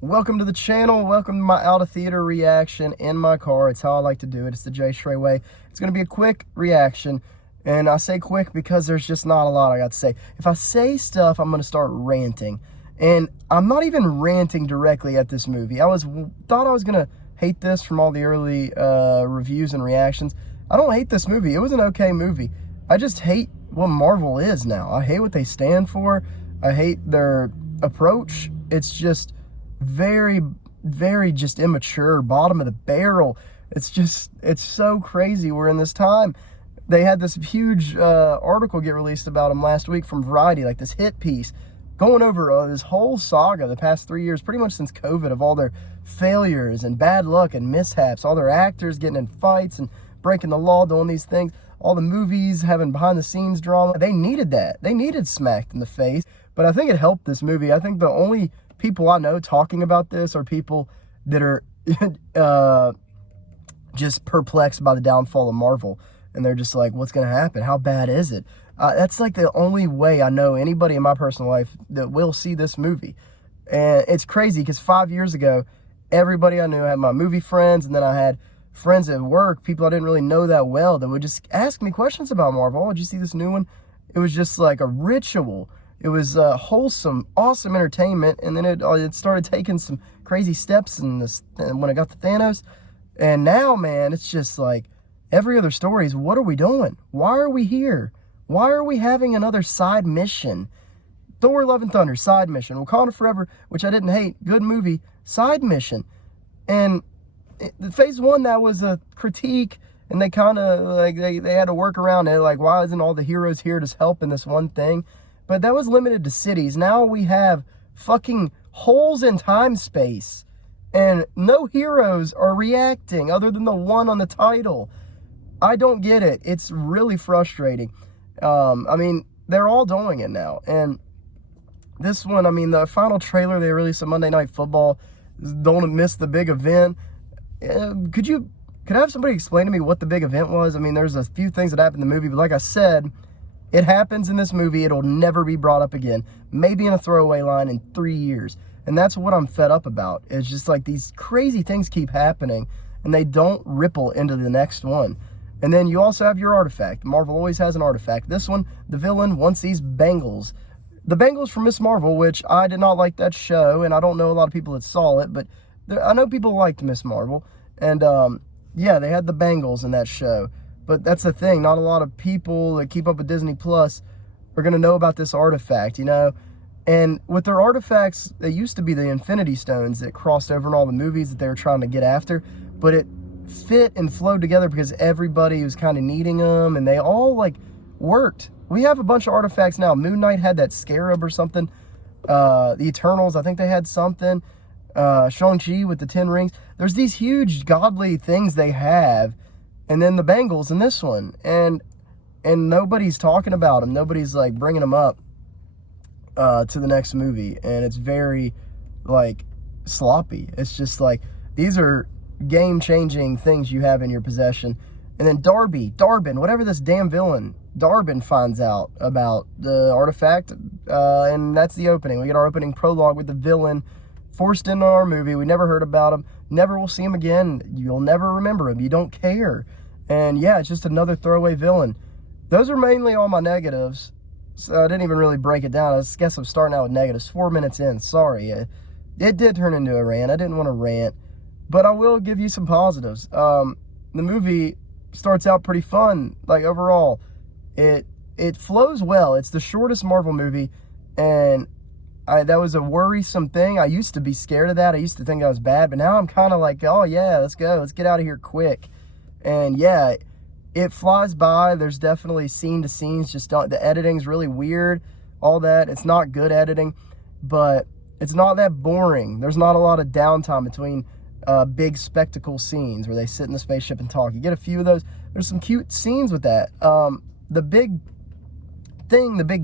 Welcome to the channel. Welcome to my out of theater reaction in my car. It's how I like to do it. It's the Jay Shrey way. It's going to be a quick reaction. And I say quick because there's just not a lot I got to say. If I say stuff, I'm going to start ranting. And I'm not even ranting directly at this movie. Thought I was going to hate this from all the early reviews and reactions. I don't hate this movie. It was an okay movie. I just hate what Marvel is now. I hate what they stand for. I hate their approach. It's just very, very just immature, bottom of the barrel. It's so crazy. We're in this time. They had this huge article get released about them last week from Variety, like this hit piece, going over this whole saga the past 3 years, pretty much since COVID, of all their failures and bad luck and mishaps, all their actors getting in fights and breaking the law, doing these things, all the movies having behind-the-scenes drama. They needed that. They needed smacked in the face, but I think it helped this movie. I think the only people I know talking about this are people that are just perplexed by the downfall of Marvel. And they're just like, what's going to happen? How bad is it? That's like the only way I know anybody in my personal life that will see this movie. And it's crazy because 5 years ago, everybody I knew, I had my movie friends, and then I had friends at work, people I didn't really know that well, that would just ask me questions about Marvel. Oh, did you see this new one? It was just like a ritual. It was wholesome, awesome entertainment, and then it started taking some crazy steps in this when it got to Thanos. And now, man, it's just like every other story is, what are we doing? Why are we here? Why are we having another side mission? Thor: Love and Thunder, side mission. Wakanda Forever, which I didn't hate, good movie, side mission. And phase one, that was a critique, and they kind of like they had to work around it. Like, why isn't all the heroes here to help in this one thing? But that was limited to cities. Now we have fucking holes in time space, and no heroes are reacting other than the one on the title. I don't get it. It's really frustrating. I mean, they're all doing it now. And this one, I mean, the final trailer they released on Monday Night Football, don't miss the big event. Could I have somebody explain to me what the big event was? I mean, there's a few things that happened in the movie, but like I said, it happens in this movie. It'll never be brought up again. Maybe in a throwaway line in 3 years. And that's what I'm fed up about. It's just like these crazy things keep happening, and they don't ripple into the next one. And then you also have your artifact. Marvel always has an artifact. This one, the villain wants these bangles. The bangles from Miss Marvel, which I did not like that show, and I don't know a lot of people that saw it, but I know people liked Miss Marvel. And yeah, they had the bangles in that show. But that's the thing, not a lot of people that keep up with Disney Plus are going to know about this artifact, you know? And with their artifacts, they used to be the Infinity Stones that crossed over in all the movies that they were trying to get after, but it fit and flowed together because everybody was kind of needing them, and they all, like, worked. We have a bunch of artifacts now. Moon Knight had that scarab or something. The Eternals, I think they had something. Shang-Chi with the 10 rings. There's these huge godly things they have, and then the bangles in this one, and nobody's talking about them. Nobody's like bringing them up to the next movie, and it's very like sloppy. It's just like, these are game-changing things you have in your possession. And then Darbin, whatever this damn villain, Darbin finds out about the artifact, and that's the opening. We get our opening prologue with the villain forced into our movie. We never heard about him. Never will see him again. You'll never remember him. You don't care. And yeah, it's just another throwaway villain. Those are mainly all my negatives. So I didn't even really break it down. I guess I'm starting out with negatives. 4 minutes in. Sorry. It did turn into a rant. I didn't want to rant. But I will give you some positives. The movie starts out pretty fun. Like, overall, it flows well. It's the shortest Marvel movie, and that was a worrisome thing. I used to be scared of that. I used to think that was bad, but now I'm kind of like, oh yeah, let's go. Let's get out of here quick. And yeah, it flies by. There's definitely scene to scenes. Just the editing's really weird. All that. It's not good editing, but it's not that boring. There's not a lot of downtime between big spectacle scenes where they sit in the spaceship and talk. You get a few of those. There's some cute scenes with that. The big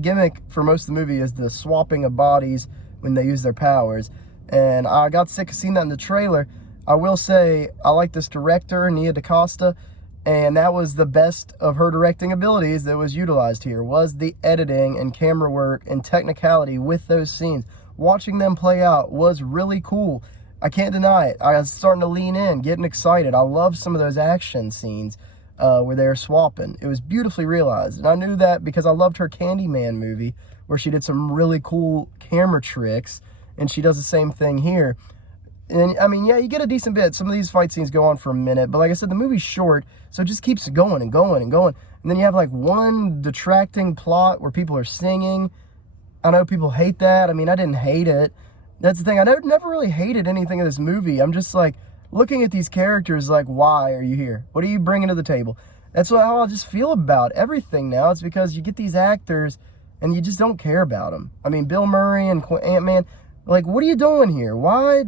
gimmick for most of the movie is the swapping of bodies when they use their powers. And I got sick of seeing that in the trailer. I will say, I like this director, Nia DaCosta, and that was the best of her directing abilities that was utilized here, was the editing and camera work and technicality with those scenes. watching them play out was really cool. I can't deny it. I was starting to lean in, getting excited. I love some of those action scenes where they're swapping. It was beautifully realized. And I knew that because I loved her Candyman movie, where she did some really cool camera tricks, and she does the same thing here. And, I mean, yeah, you get a decent bit. Some of these fight scenes go on for a minute, but like I said, the movie's short, so it just keeps going and going and going. And then you have, like, one detracting plot where people are singing. I know people hate that. I mean, I didn't hate it. That's the thing. I never really hated anything in this movie. I'm just, like, looking at these characters like, why are you here? What are you bringing to the table? That's how I just feel about everything now. It's because you get these actors, and you just don't care about them. I mean, Bill Murray and Ant-Man, like, what are you doing here? Why,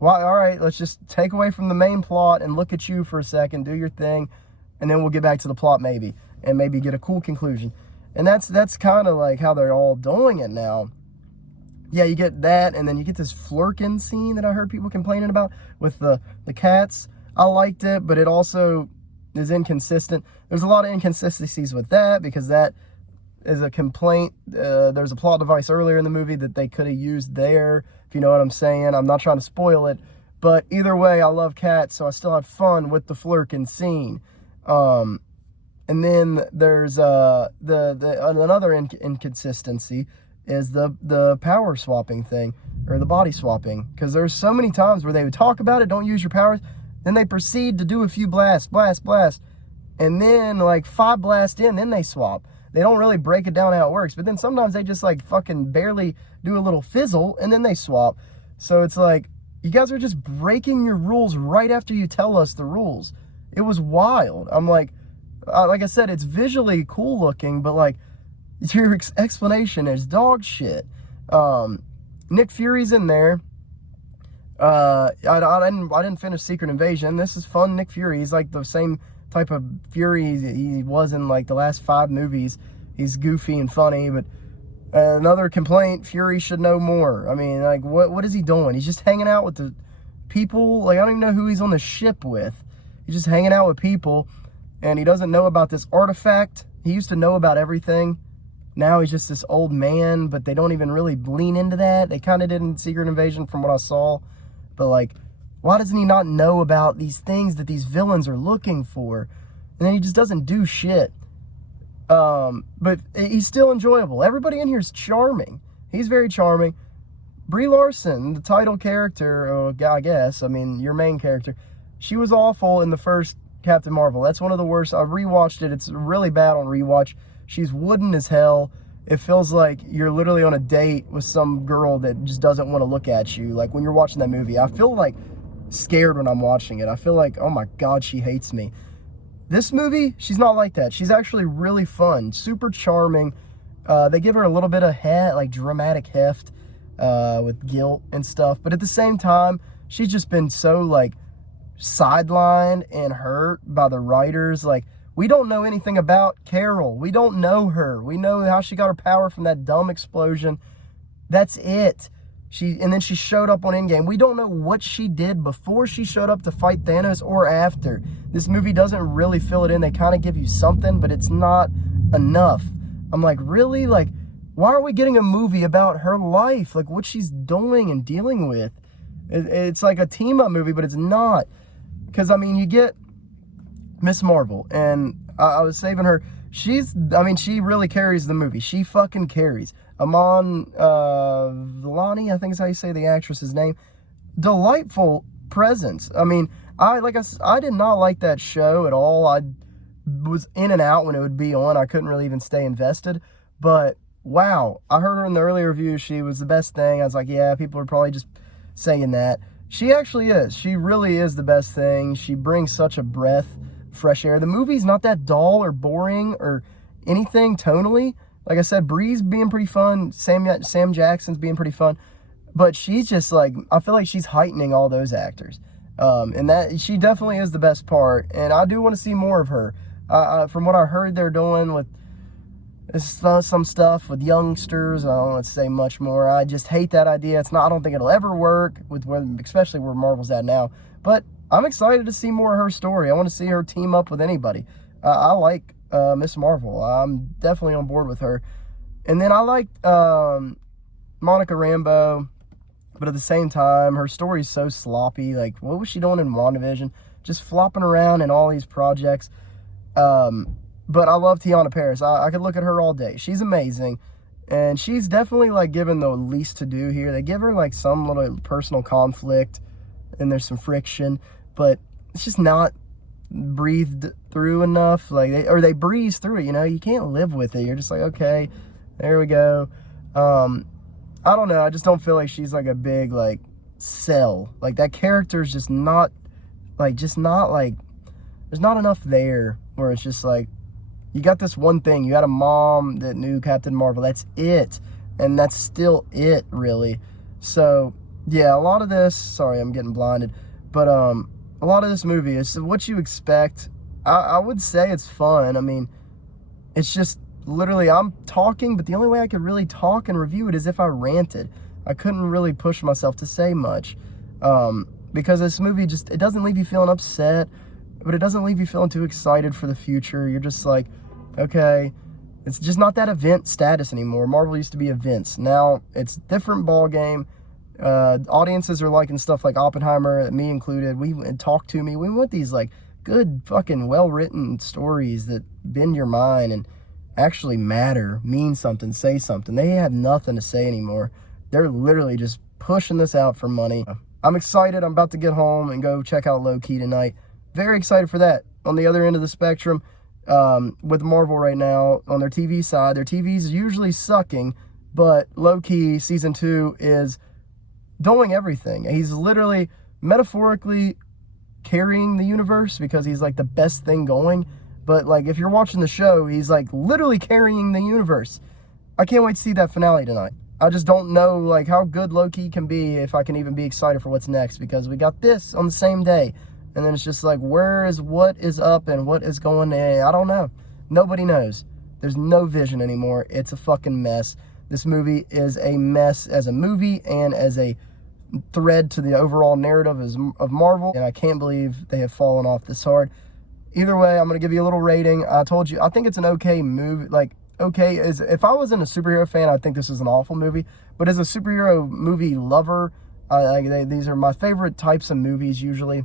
all right, let's just take away from the main plot and look at you for a second, do your thing, and then we'll get back to the plot maybe, and maybe get a cool conclusion. And that's kind of like how they're all doing it now. Yeah, you get that, and then you get this flirking scene that I heard people complaining about with the cats. I liked it, but it also is inconsistent. There's a lot of inconsistencies with that, because that is a complaint. There's a plot device earlier in the movie that they could have used there, if you know what I'm saying. I'm not trying to spoil it, but either way, I love cats, so I still have fun with the flirking scene. And then there's another inconsistency is the power swapping thing, or the body swapping, because there's so many times where they would talk about it, don't use your powers, then they proceed to do a few blast, and then like 5 blasts in, then they swap. They don't really break it down how it works, but then sometimes they just like fucking barely do a little fizzle, and then they swap. So it's like, you guys are just breaking your rules right after you tell us the rules. It was wild. I'm like I said, it's visually cool looking, but like, your explanation is dog shit. Nick Fury's in there. I didn't finish Secret Invasion. This is fun Nick Fury. He's like the same type of Fury he was in like the last 5 movies. He's goofy and funny, but another complaint, Fury should know more. I mean, like, what is he doing? He's just hanging out with the people. Like, I don't even know who he's on the ship with. He's just hanging out with people, and he doesn't know about this artifact. He used to know about everything. Now he's just this old man, but they don't even really lean into that. They kind of did in Secret Invasion from what I saw. But, like, why doesn't he not know about these things that these villains are looking for? And then he just doesn't do shit. But he's still enjoyable. Everybody in here is charming. He's very charming. Brie Larson, the title character, I guess, I mean, your main character, she was awful in the first Captain Marvel. That's one of the worst. I've rewatched it. It's really bad on rewatch. She's wooden as hell. It feels like you're literally on a date with some girl that just doesn't want to look at you. Like, when you're watching that movie, I feel like scared when I'm watching it. I feel like, oh my God, she hates me. This movie, she's not like that. She's actually really fun, super charming. They give her a little bit of dramatic heft with guilt and stuff. But at the same time, she's just been so, like, sidelined and hurt by the writers. Like, we don't know anything about Carol. We don't know her. We know how she got her power from that dumb explosion. That's it. And then she showed up on Endgame. We don't know what she did before she showed up to fight Thanos or after. This movie doesn't really fill it in. They kind of give you something, but it's not enough. I'm like, really? Like, why are we getting a movie about her life? Like, what she's doing and dealing with? It's like a team-up movie, but it's not. Because, I mean, you get Miss Marvel, and I was saving her. She really carries the movie. She fucking carries. Iman Vellani, I think is how you say the actress's name. Delightful presence. I mean, I did not like that show at all. I was in and out when it would be on. I couldn't really even stay invested. But, wow, I heard her in the earlier review. She was the best thing. I was like, yeah, people are probably just saying that. She actually is. She really is the best thing. She brings such a breath, fresh air. The movie's not that dull or boring or anything tonally. Like I said, Bree's being pretty fun. Sam Jackson's being pretty fun. But she's just like, I feel like she's heightening all those actors. And that she definitely is the best part. And I do want to see more of her. From what I heard they're doing with some stuff with youngsters, I don't want to say much more. I just hate that idea. I don't think it'll ever work, especially where Marvel's at now. But I'm excited to see more of her story. I want to see her team up with anybody. I like Miss Marvel. I'm definitely on board with her. And then I liked Monica Rambeau, but at the same time, her story's so sloppy. Like, what was she doing in WandaVision? Just flopping around in all these projects. But I love Tiana Paris. I could look at her all day. She's amazing. And she's definitely, like, given the least to do here. They give her, like, some little personal conflict, and there's some friction, but it's just not breathed through enough. Like, they breeze through it, you know? You can't live with it. You're just like, okay, there we go. I don't know. I just don't feel like she's, like, a big, like, sell. Like, that character's just not, like, there's not enough there where it's just like, you got this one thing. You had a mom that knew Captain Marvel. That's it. And that's still it, really. So, yeah, a lot of this... Sorry, I'm getting blinded. But, a lot of this movie is what you expect. I would say it's fun. I mean, it's just... Literally, I'm talking, but the only way I could really talk and review it is if I ranted. I couldn't really push myself to say much. Because this movie just... It doesn't leave you feeling upset, but it doesn't leave you feeling too excited for the future. You're just like... Okay, it's just not that event status anymore. Marvel used to be events. Now it's different ball game. Audiences are liking stuff like Oppenheimer, me included. Talk to me. We want these like good fucking well-written stories that bend your mind and actually matter, mean something, say something. They have nothing to say anymore. They're literally just pushing this out for money. I'm excited. I'm about to get home and go check out Low-Key tonight. Very excited for that. On the other end of the spectrum, with Marvel right now, on their TV side, their TV's usually sucking, but Low-Key Season 2 is doing everything. He's literally, metaphorically carrying the universe because he's like the best thing going, but like if you're watching the show, he's like literally carrying the universe. I can't wait to see that finale tonight. I just don't know like how good Low-Key can be, if I can even be excited for what's next, because we got this on the same day. And then it's just like, what is up and what is going on? I don't know. Nobody knows. There's no vision anymore. It's a fucking mess. This movie is a mess as a movie and as a thread to the overall narrative of Marvel. And I can't believe they have fallen off this hard. Either way, I'm going to give you a little rating. I told you, I think it's an okay movie. Like, okay, if I wasn't a superhero fan, I'd think this is an awful movie. But as a superhero movie lover, these are my favorite types of movies usually.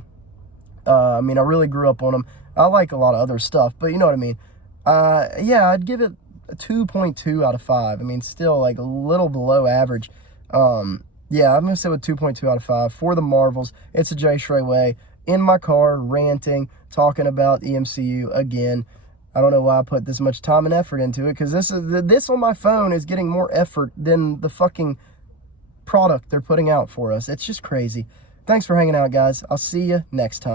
I mean, I really grew up on them. I like a lot of other stuff, but you know what I mean. Yeah, I'd give it a 2.2 out of 5. I mean, still like a little below average. Yeah, I'm going to say with 2.2 out of 5 for the Marvels. It's a Jay Shrey way. In my car, ranting, talking about the MCU again. I don't know why I put this much time and effort into it, because this on my phone is getting more effort than the fucking product they're putting out for us. It's just crazy. Thanks for hanging out, guys. I'll see you next time.